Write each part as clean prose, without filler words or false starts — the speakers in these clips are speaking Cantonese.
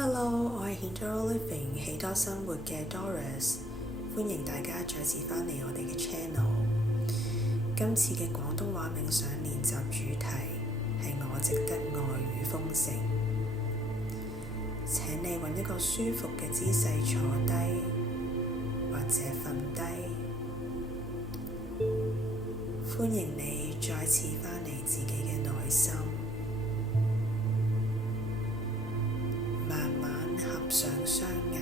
Hello，我係喜多 Living 喜多生活嘅 Doris， 歡迎大家再次返嚟我哋嘅 channel。今次嘅廣東話冥想練習主題係我值得愛與豐盛。請你揾一個舒服嘅姿勢坐低，或者瞓低。歡迎你再次返嚟自己嘅內心。慢慢合上雙眼，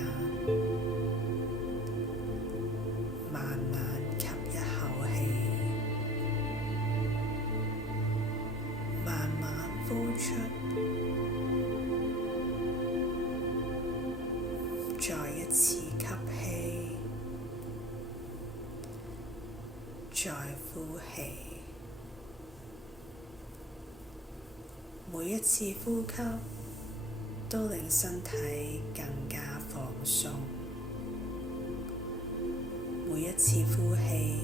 慢慢吸一口氣，慢慢呼出，再一次吸氣，再呼氣。每一次呼吸都令身體更加放鬆，每一次呼氣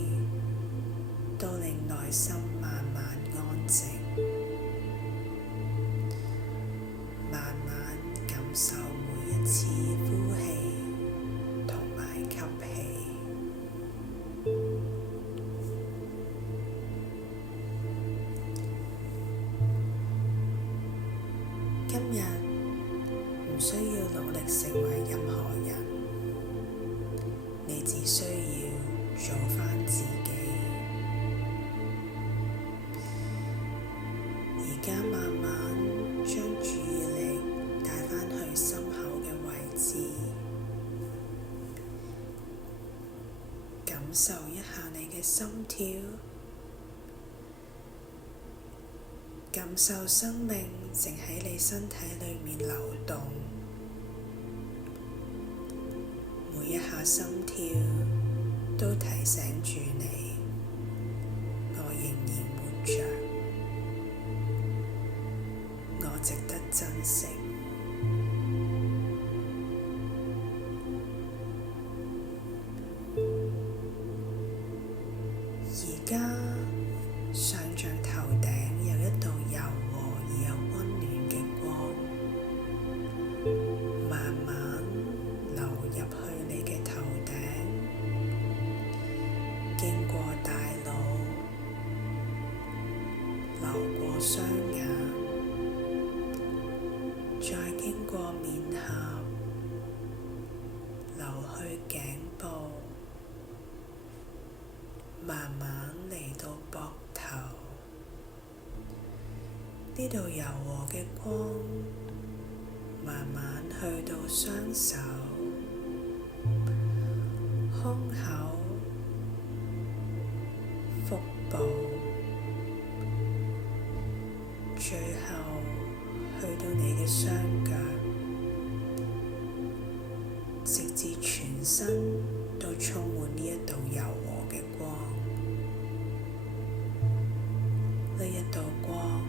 都令內心慢慢安靜，慢慢感受每一次呼氣同埋吸氣。今日唔需要努力成為任何人，你只需要做返自己。而家慢慢將注意力帶返去心口嘅位置，感受一下你嘅心跳，感受生命正喺你身體裏面流動。每一下心跳都提醒住你，我仍然活着，我值得珍惜。而家想像頭頂有一道柔和而又溫暖嘅光，慢慢流入去你嘅頭頂，經過大腦，流過雙眼，再經過面頰，流去頸部，慢慢嚟到膊頭。呢度柔和嘅光，慢慢去到雙手、胸口、腹部，最後去到你嘅雙腳，直至全身都充滿呢一道柔和嘅光。呢一道光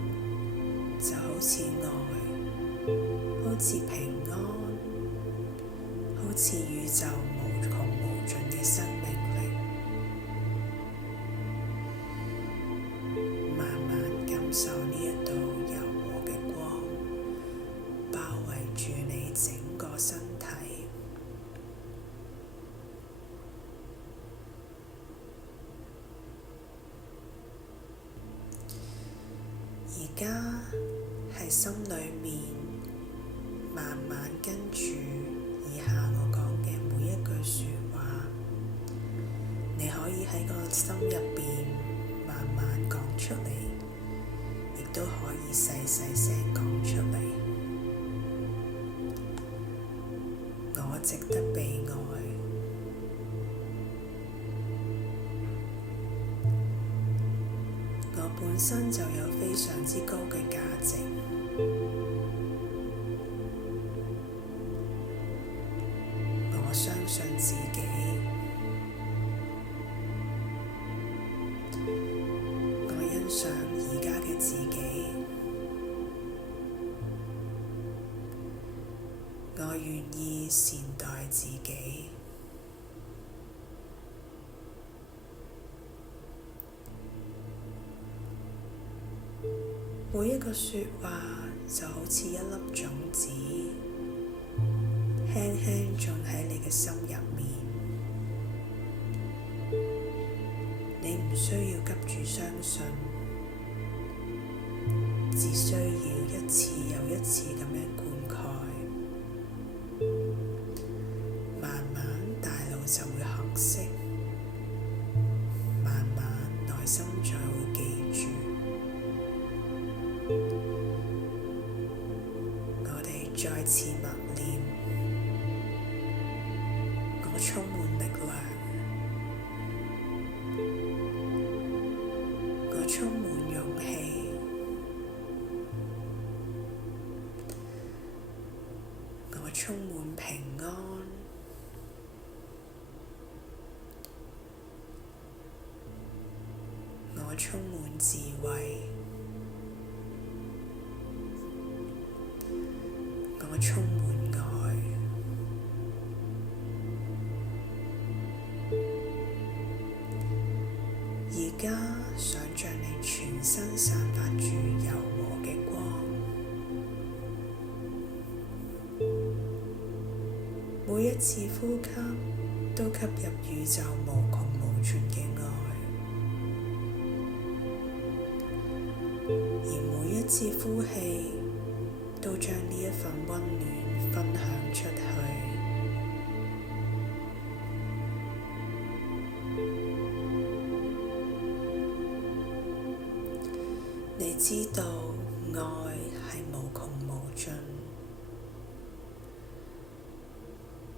就好似愛，好似平安，好似宇宙無窮無盡嘅生命力，慢慢感受呢一道柔和嘅光，包圍住你整個身體。而家喺心裏面慢慢跟住以下我講嘅每一句說話，你可以喺個心入邊慢慢講出嚟，亦都可以細細聲講出嚟。我值得被愛，我本身就有非常之高嘅價值，我相信自己，我欣賞而家嘅自己，我願意善待自己。每一個說話就好似一粒種子，再次默念：我充滿力量，我充滿勇氣，我充滿平安，我充滿智慧，我充滿愛。而家想像你全身散發住柔和嘅光，每一次呼吸都吸入宇宙無窮無盡嘅愛，而每一次呼氣都將呢一份溫暖分享出去。你知道愛係無窮無盡，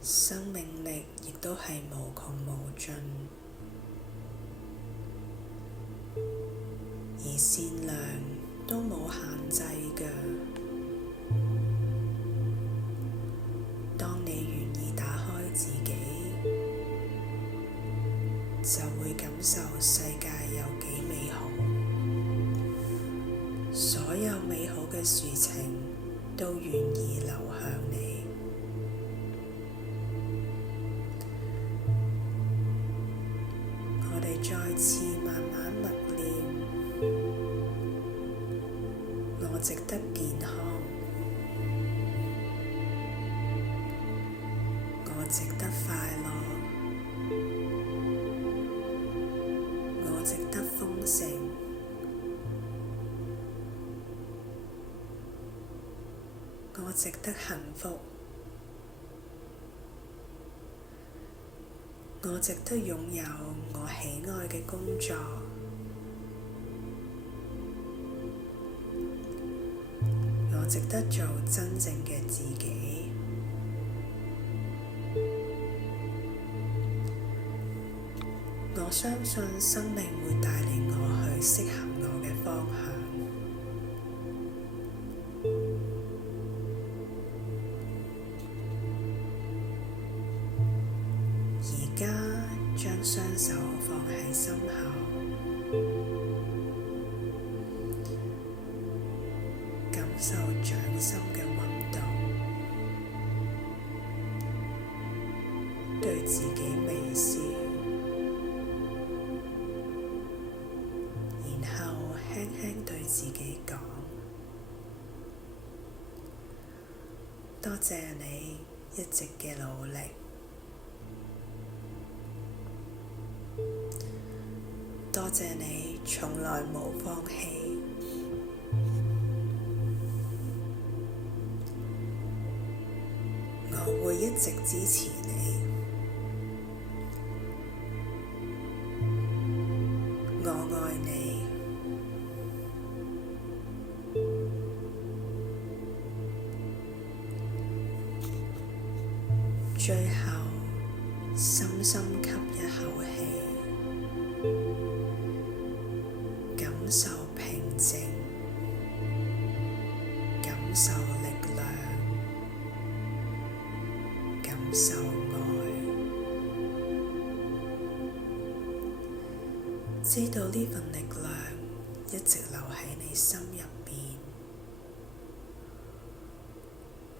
生命力亦都係無窮無盡，而善良都冇限制嘅。當你願意打開自己，就會感受世界有幾美好。所有美好嘅事情都願意流向你。我哋再次慢慢默念：我值得健康，我值得快樂，我值得豐盛。我值得幸福，我值得擁有我喜愛嘅工作，我值得做真正嘅自己。我相信生命會帶領我去適合我嘅方向。而家將雙手放喺心口，感受掌心嘅溫度，對自己微笑，然後輕輕對自己講：多謝你一直嘅努力。多謝你從來冇放棄，我會一直支持你，我愛你。最後，深深吸一口氣。感受平靜，感受力量，感受愛，知道呢份力量一直留喺你心入邊，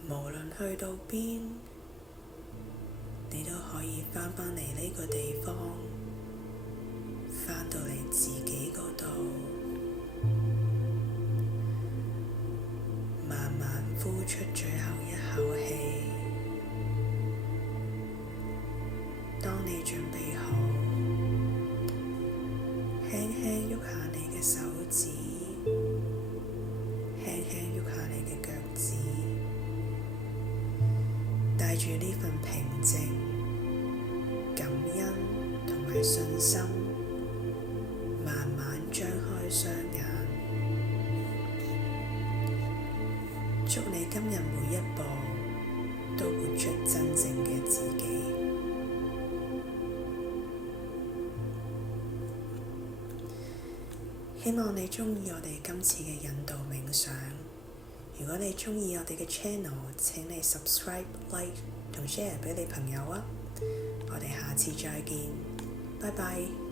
無論去到邊，你都可以返返嚟呢個地方，返到你自己嗰度，慢慢呼出最後一口氣。當你準備好，輕輕喐下你嘅手指，輕輕喐下你嘅腳趾，帶住呢份平靜、感恩同埋信心，慢慢張開雙眼。祝你今今日每一步都活出真正嘅自己。希望你鍾意我哋今次嘅引導冥想。如果你鍾意我哋嘅 channel， 請你 subscribe、like 同 share 俾你朋友啊！我哋下次再見，拜拜。